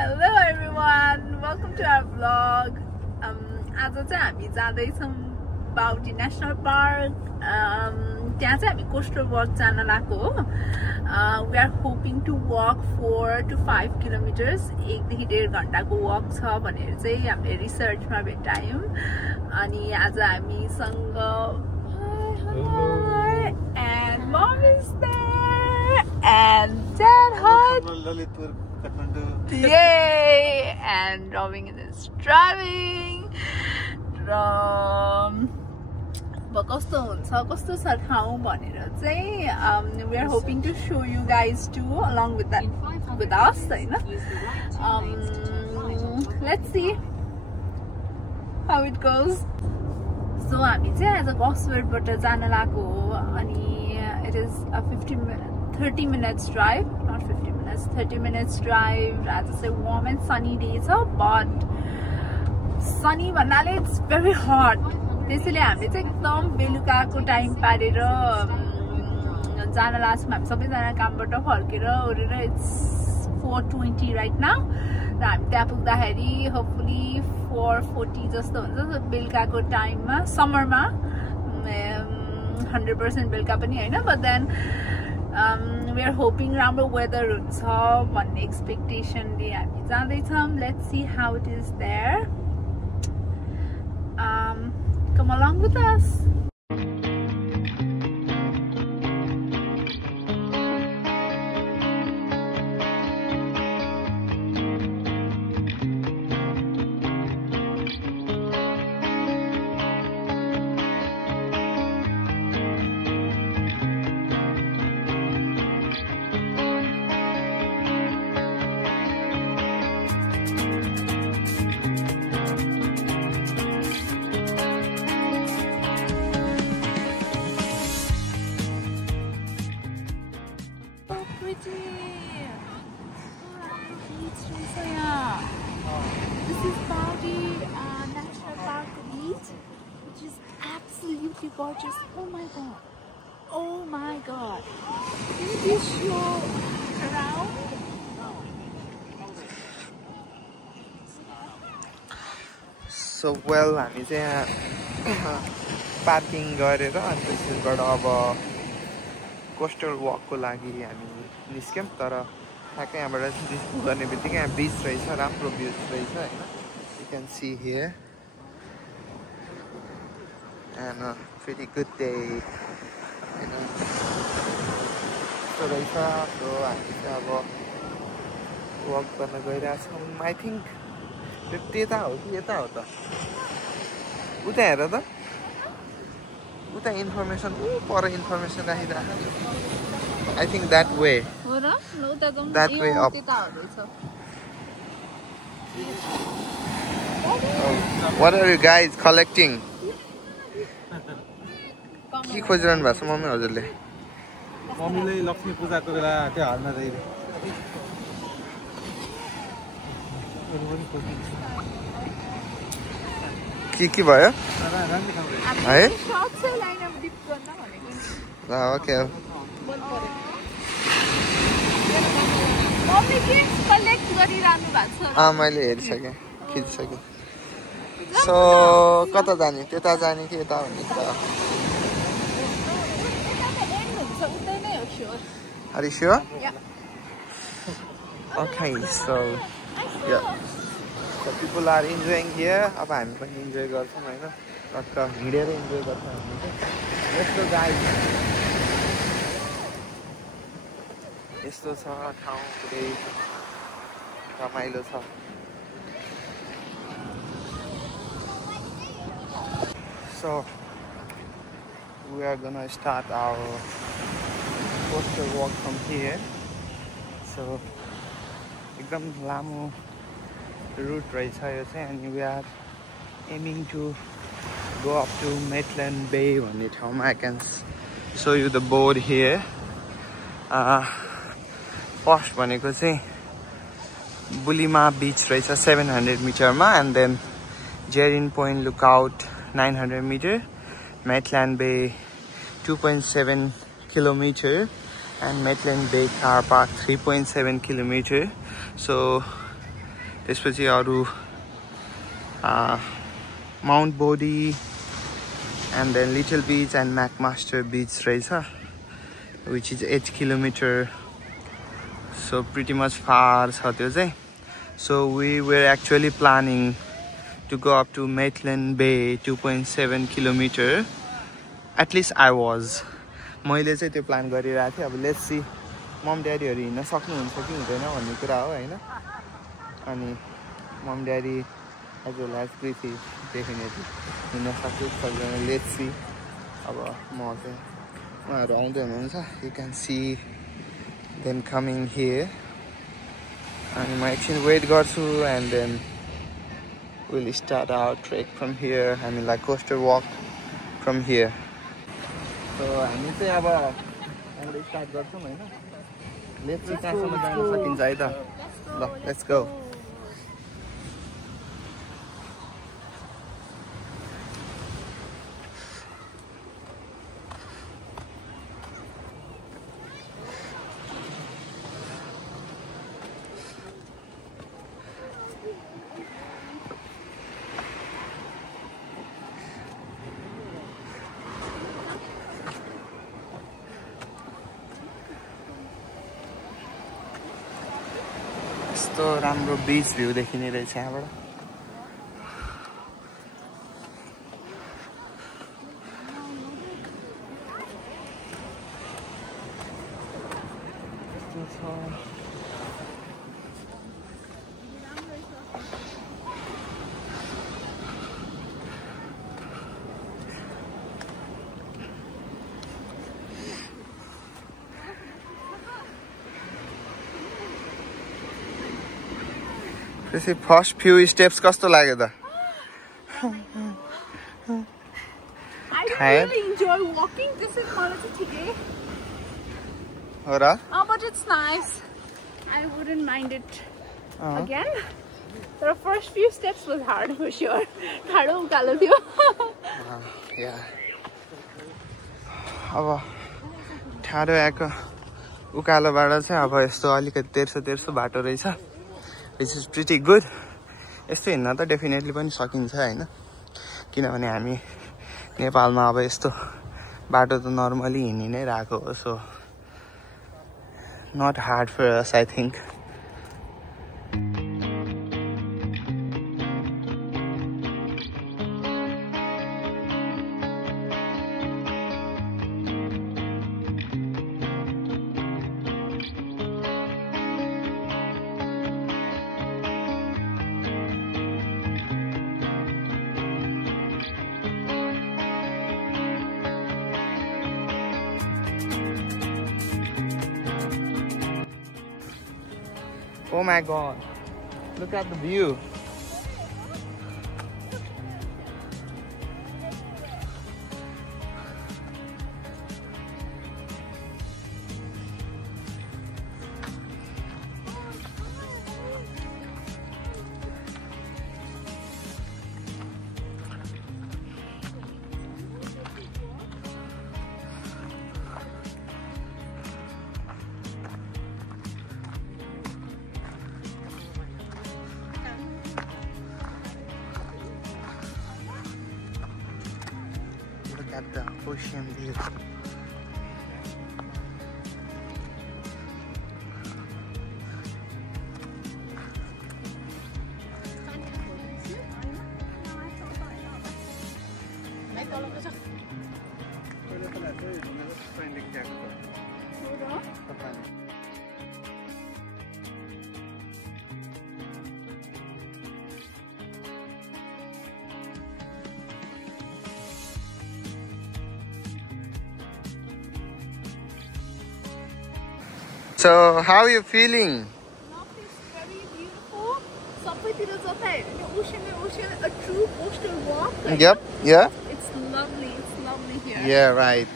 Hello everyone, welcome to our vlog. आज चाहिँ हामी जाँदैछौँ बाउटी नेशनल पार्क. त्यहाँ चाहिँ हामी कोस्टल वक जान लागेको हो. We are hoping to walk 4 to 5 kilometers. 1 देखि 1.5 घण्टाको वक छ भनेर चाहिँ हामीले रिसर्चमा भेटायौँ. अनि आज हामीसँग and mom is there and dad hot. Yay! And Robin is driving. But कस्तो हुन्छ कस्तो छ ठाउँ भनेर चाहिँ we are hoping to show you guys too along with that with us, हैन? Let's see how it goes. So हामी चाहिँ आज गक्सवर्डबाट जान लागेको हो अनि it is a 30 minutes drive, not 50 minutes, 30 minutes drive. As I say, warm and sunny days, but sunny भन्नाले it's very hot. त्यसैले हामीले चाहिँ एकदम बेलुकाको टाइम पारेर जान लाग्छौँ. हामी सबैजना कामबाट फर्केर ओरेर it's 4:20 right now. र हामी त्यहाँ पुग्दाखेरि hopefully 4:40 जस्तो हुन्छ बेलुकाको टाइममा. समरमा 100% बेलुका पनि हैन, but then we are hoping राम्रो weather हुन्छ भन्ने expectation ले हामी जाँदैछौँ. Let's see how it is there. Come along with us. This is Baudi National Park Beach, which is absolutely gorgeous. Oh my god! Oh my god! Can you please show around? So well, हामी चाहिँ parking गरेर अनि त्यसबाट अब coastal वकको लागि हामी निस्क्यौँ. तर ठ्याक्कै यहाँबाट गर्ने बित्तिकै यहाँ बीच रहेछ, राम्रो भ्यूज रहेछ हैन. You can see here and a pretty good day. हैन so रहेछ. So हामी चाहिँ अब वक गर्न गइरहेछौँ. I think त्यता हो कि यता हो त? उता हेर त, उता इन्फर्मेसन पर इन्फर्मेसन राखिरहेको. I think that way. That way up. What are you guys collecting? के खोजिरहनु भएको छ मम्मी हजुरले? मम्मीले लक्ष्मी पूजाको बेला त्यो हाल्न दिए. के भयो है? ओके. मैले हेरिसकेँ, खिचिसकेँ. सो कता जाने? त्यता जाने कि यता हुने त? Are you sure? Yeah. Okay, so yeah. So people are enjoying here. अब हामी पनि इन्जोय गर्छौँ हैन. टक्क हिँडेर इन्जोय गर्छौँ हामी चाहिँ. Let's go guys. यस्तो छ ठाउँ पुरै रमाइलो छ. So we are gonna start our coastal walk from here. So एकदम लामो route रहेछ यो चाहिँ. अनि we are aiming to go up to Maitland Bay भन्ने ठाउँमा. I can show you the board here. First भनेको चाहिँ बुलिमा बीच रहेछ 700 मिटरमा, and then Jerin Point Lookout 900 meter, Maitland Bay 2.7 kilometer, and Maitland Bay Car Park 3.7 kilometer. So त्यसपछि अरू Mount Bodhi and then Little Beach and McMaster Beach रहेछ, which is 8 kilometers. So pretty much far छ त्यो चाहिँ. So we were actually planning to go up to Maitland Bay, 2.7 kilometers. At least I was. मैले चाहिँ त्यो plan गरिरहेको थिएँ. अब लेट्स सी मम ड्याडीहरू हिँड्न सक्नुहुन्छ कि हुँदैन भन्ने कुरा हो हैन. अनि mom daddy as well as Prithi definitely हिँड्न सक्छु सक्दैन. Let's see. अब म चाहिँ उहाँहरू आउँदै हुनुहुन्छ. You can see them coming here. अनि म एकछिन वेट गर्छु and then we'll start our trek from here. हामीलाई coaster walk from here. So हामी चाहिँ अब यहाँबाट स्टार्ट गर्छौँ हैन. लेट्स सी कहाँसम्म जान सकिन्छ है त. ल लेट्स गो. यस्तो राम्रो बीच भ्यू देखिने रहेछ यहाँबाट. त्यसै फर्स्ट फ्यु स्टेप्स कस्तो लाग्यो त? I really enjoy walking. This is okay. हो र? But it's nice. I wouldn't mind it again. The first few steps was hard for sure. Hard उकालो थियो. Yeah. अब ठाडो आएको उकालोबाट चाहिँ अब यस्तो अलिकति तेर्सो बाटो रहेछ. Which is pretty good. यस्तो हिँड्न त डेफिनेटली पनि सकिन्छ हैन. किनभने हामी नेपालमा अब यस्तो बाटो त नर्मली हिँडि नै रहेको हो. So not hard for us, I think. Oh my god, look at the view. At the ocean view. So, how are you feeling? North is very beautiful. The ocean, a true coastal walk. Yep, yeah. It's lovely here. Yeah, right.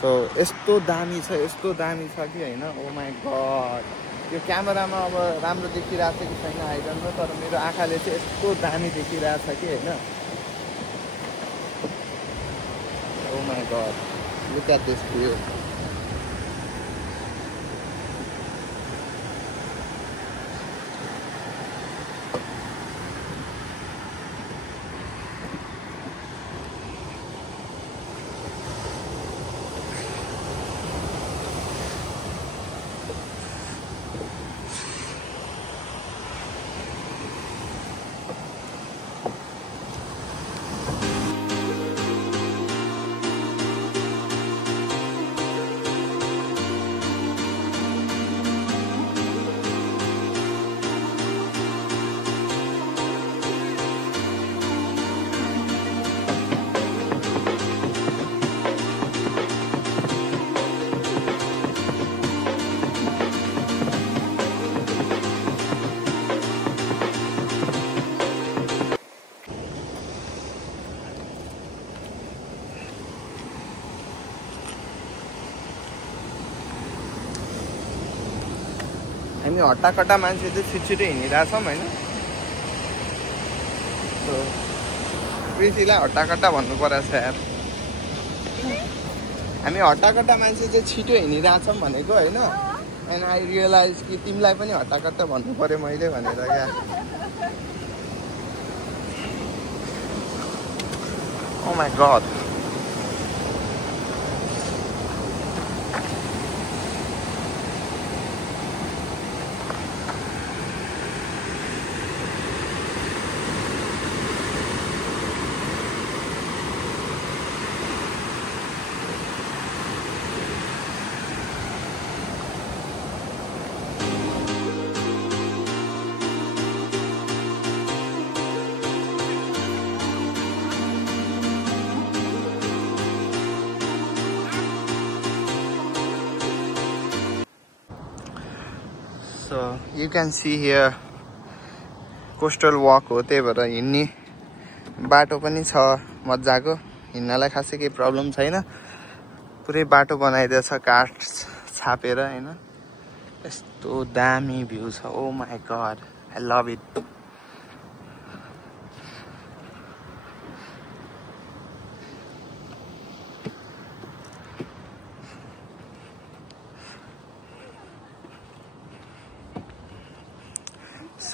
So, यस्तो दामी छ कि हैन. Oh my god. यो क्यामेरामा अब राम्रो देखिरहेछ कि छैन I don't know, तर मेरो आँखाले चाहिँ यस्तो दामी देखिरहेछ कि हैन. Oh my god. Look at this view. हामी हट्टाकट्टा मान्छे चाहिँ छिटछिटो हिँडिरहेछौँ होइन। प्रीतिलाई हट्टाकट्टा भन्नु परेछ यार। हामी हट्टाकट्टा मान्छे चाहिँ छिटो हिँडिरहेछौँ भनेको होइन। एन्ड आई रियलाइज कि तिमीलाई पनि हट्टाकट्टा भन्नु पर्यो मैले भनेर क्या। Oh my god. So you can see here coastal walk हो, त्यही भएर हिँड्ने बाटो पनि छ मजाको। हिँड्नलाई खासै केही प्रब्लम छैन। पुरै बाटो बनाइदिएछ काठ छापेर हैन। यस्तो दामी भ्यू छ। Oh my god, I love it.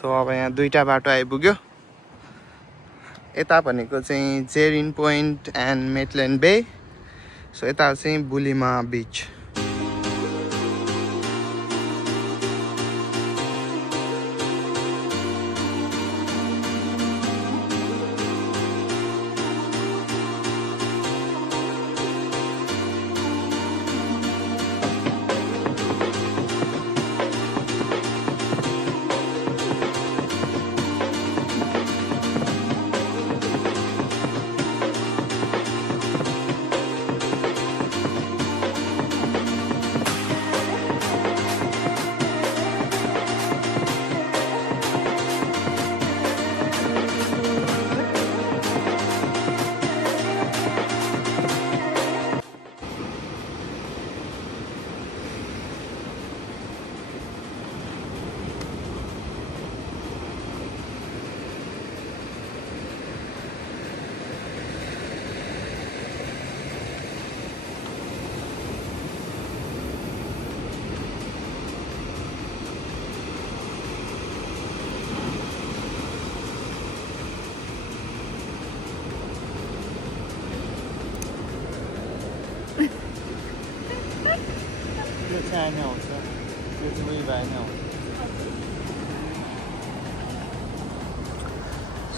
So अब यहाँ दुईटा बाटो आइपुग्यो। यता भनेको चाहिँ जेरिन पोइन्ट एन्ड मेटल्यान्ड बे। सो यता चाहिँ बुलिमा बीच।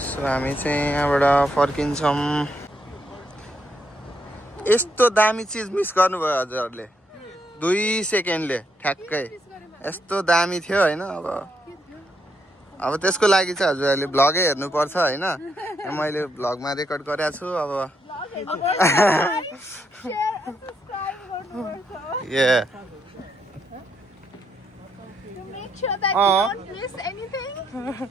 सो हामी चाहिँ यहाँबाट फर्किन्छौँ। यस्तो दामी चिज मिस गर्नुभयो हजुरहरूले 2 सेकेन्डले ठ्याक्कै। यस्तो दामी थियो होइन। अब त्यसको लागि चाहिँ हजुरहरूले भ्लगै हेर्नुपर्छ होइन। मैले भ्लगमा रेकर्ड गरेको छु। अब yeah. To make sure that you don't miss anything.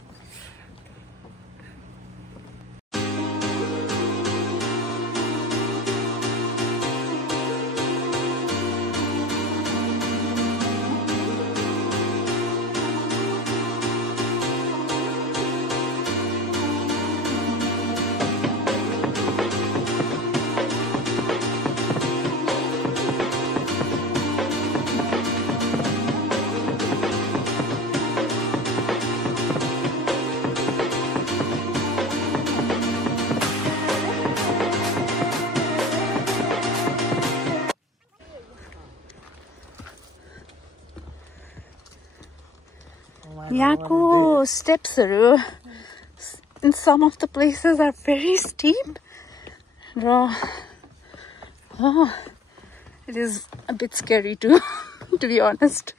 Yako steps in some of the places are very steep. It is a bit scary too, to be honest.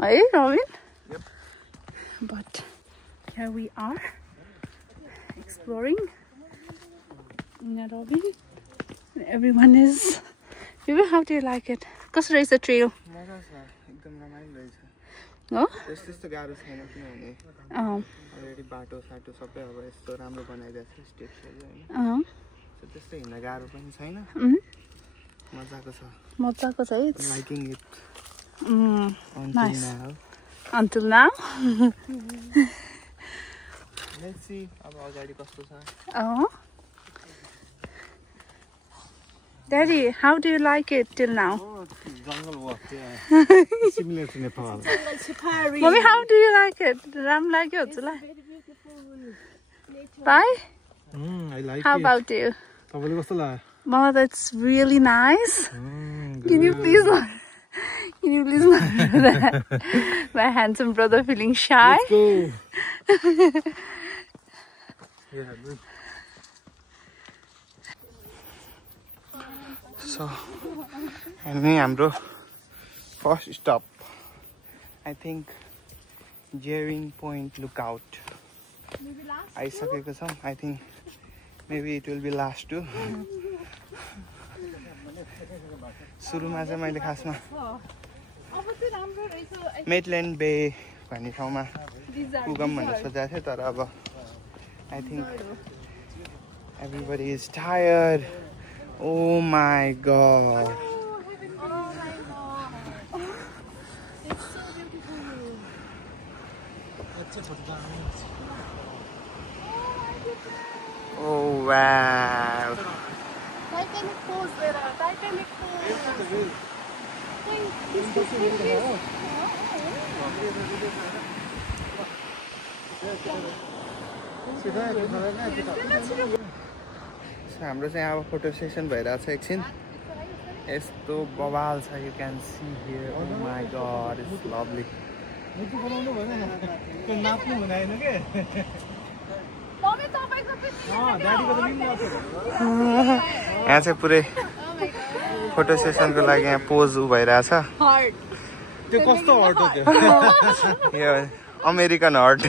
Hey, Robin? Yep. But here we are, exploring in Nairobi. Everyone is. How do you like it? Because there is a trail. No? त्यस्तो गाह्रो छैन किनभने already बाटो साटो सबै अब यस्तो राम्रो बनाइदिएको छ स्टेप्सहरु हैन। सो त्यस्तो हिँड्न गाह्रो पनि छैन। मजाको छ। मजाको छ है। Liking it. Nice. until now. Let's see अब अगाडि कस्तो छ. Oh. Daddy, how do you like it till now? Jungle walk, yeah. Similar to Nepal. Mommy, how do you like it? Ram like it? Bye. I like How it. about you? तपाईँले कस्तो लाग्यो? Mama, that's really nice. Can you please not? Can you please not do that? My handsome brother feeling shy. Let's go. Yeah, good. So, हामी हाम्रो first stop, I think, Jering Point Lookout. आइसकेको छौँ. I think maybe it will be last too. सुरुमा चाहिँ मैले खासमा मेटल्यान्ड बे भन्ने ठाउँमा पुगौँ भनेर सोचेको थिएँ, तर अब I think everybody is tired. Oh my god. Oh wow. Titanic pose there. Titanic pose. हाम्रो चाहिँ अब फोटो सेसन भइरहेछ एकछिन. यस्तो बवाल छ. You can see here. Oh my god, it's lovely. यहाँ चाहिँ पुरै फोटो सेसनको लागि यहाँ पोज भइरहेछ. त्यो कस्तो हट हो त्यो? यो अमेरिकन हट.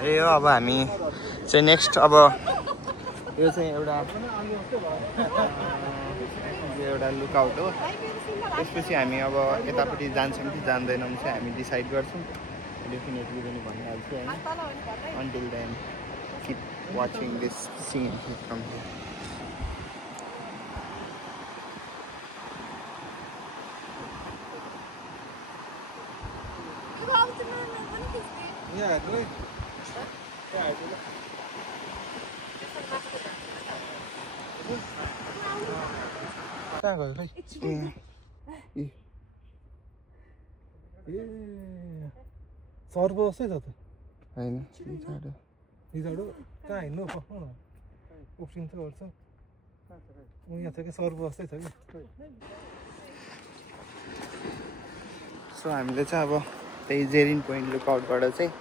ए हो अब हामी चाहिँ नेक्स्ट अब यो चाहिँ एउटा लुकआउट हो. त्यसपछि हामी अब यतापट्टि जान्छौँ कि जान्दैनौँ चाहिँ हामी डिसाइड गर्छौँ. डेफिनेटली पनि भनिहाल्छु होइन. Until then keep watching this scene from here. Yeah, good. कहाँ गयो खै? सर्भ जस्तै छ त होइन. हिजो कहाँ हिँड्नु पक्नु न उफ्रिन्छ गर्छ. यहाँ छ कि सर्भ जस्तै छ कि. सो हामीले चाहिँ अब त्यही जेरिन पोइन्ट लुकआउटबाट चाहिँ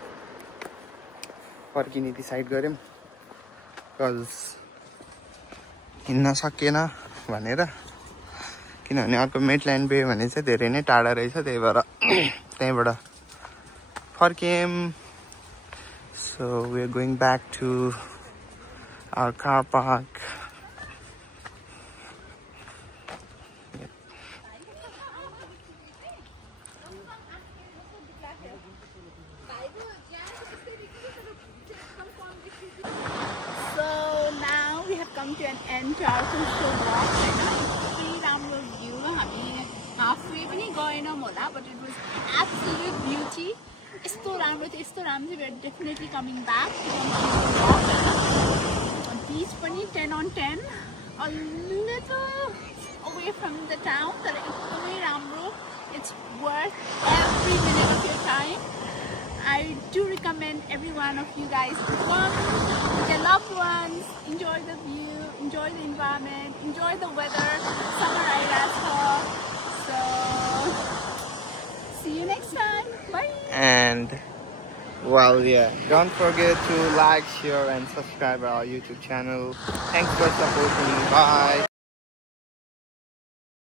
फर्किने डिसाइड गऱ्यौँ. बिकज हिँड्न सकिएन भनेर. किनभने अर्को मेटल्यान्ड बे भने चाहिँ धेरै नै टाढा रहेछ. त्यही भएर त्यहीँबाट फर्क्यौँ. So we are going back to our car park. Come to an end to our coastal walk. Pretty राम्रो view. हामी halfway पनि गएनौँ होला, but it was absolute beauty. यस्तो राम्रो थियो, यस्तो राम्रो थियो. We are definitely coming back to beach पनि 10 on 10. A little away from the town, तर एकदमै राम्रो. It's worth every minute of your time. I do recommend every one of you guys to come with your loved ones, enjoy the view, enjoy the environment, enjoy the weather. Summer so see you next time. Bye. And well, yeah, don't forget to like, share and subscribe our YouTube channel. Thanks for supporting. Bye.